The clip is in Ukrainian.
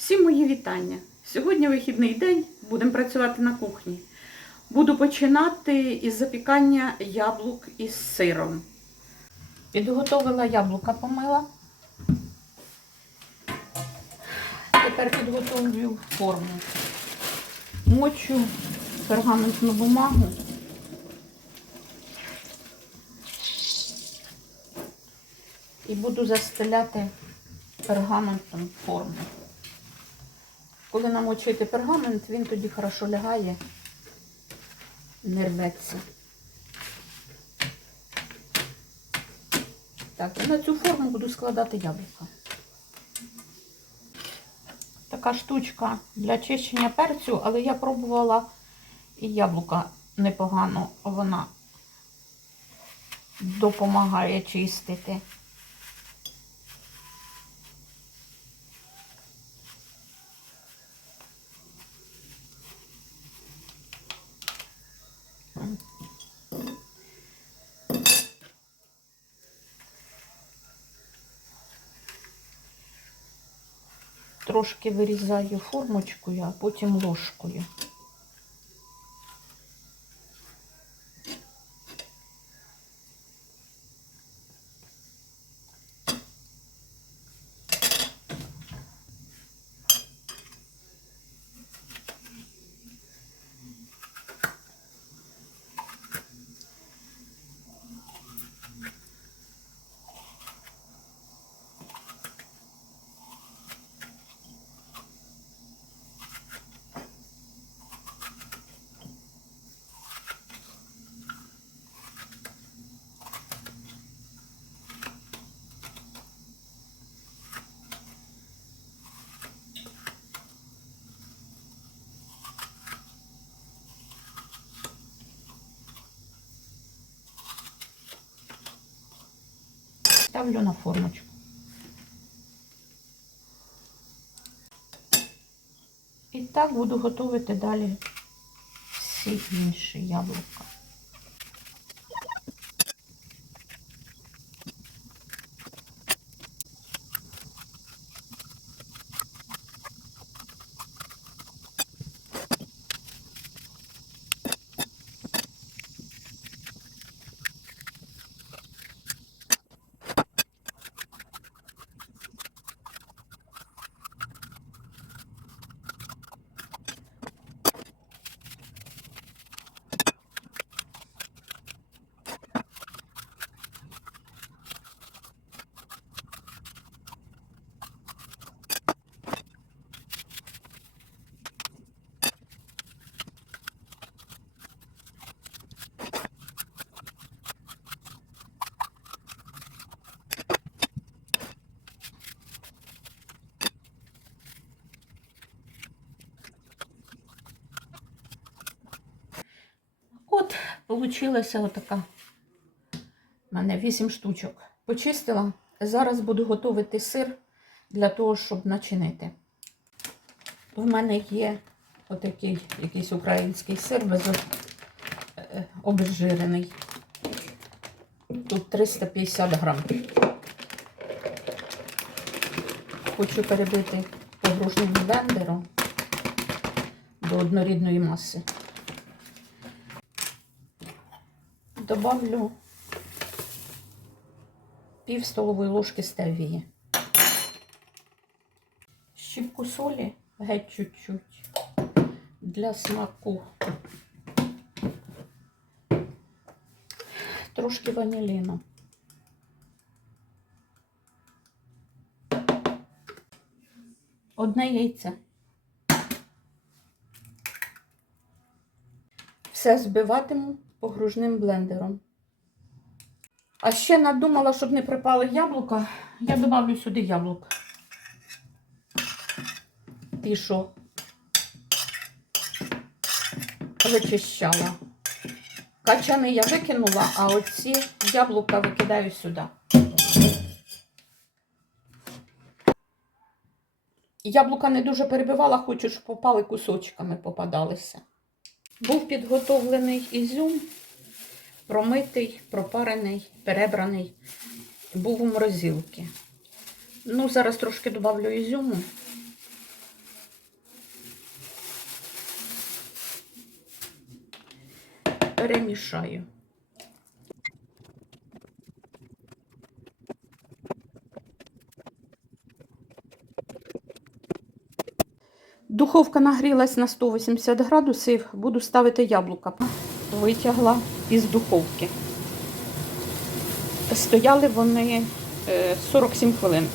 Всім мої вітання. Сьогодні вихідний день, будемо працювати на кухні. Буду починати із запікання яблук із сиром. Підготовила яблука помила. Тепер підготовлю форму. Мочу пергаментну бумагу. І буду застеляти пергаментом форму. Коли намочуєте пергамент, він тоді хорошо лягає, не рветься. Так, на цю форму буду складати яблука. Така штучка для чищення перцю, але я пробувала і яблука непогано вона допомагає чистити. Трошки вирізаю формочкою, а потім ложкою. Ставлю на формочку. І так буду готувати далі всі інші яблука. Получилася отака. У мене 8 штучок. Почистила. Зараз буду готувати сир для того, щоб начинити. В мене є отакий якийсь український сир без е, обезжирений. Тут 350 грам. Хочу перебити погружним блендером до однорідної маси. Добавлю пів столової ложки стевії. Щіпку солі, геть чуть-чуть для смаку. Трошки ваніліну. Одне яйце. Все збиватиму погружним блендером. А ще надумала, щоб не припали яблука, я добавлю сюди яблук. І що? Вичищала. Качани я викинула, а оці яблука викидаю сюди. Яблука не дуже перебивала, хочу, щоб попали кусочками, попадалися. Був підготовлений ізюм, промитий, пропарений, перебраний, був у морозилці. Ну, зараз трошки добавлю ізюму. Перемішаю. Духовка нагрілась на 180 градусів. Буду ставити яблука. Витягла із духовки. Стояли вони е, 47 хвилин.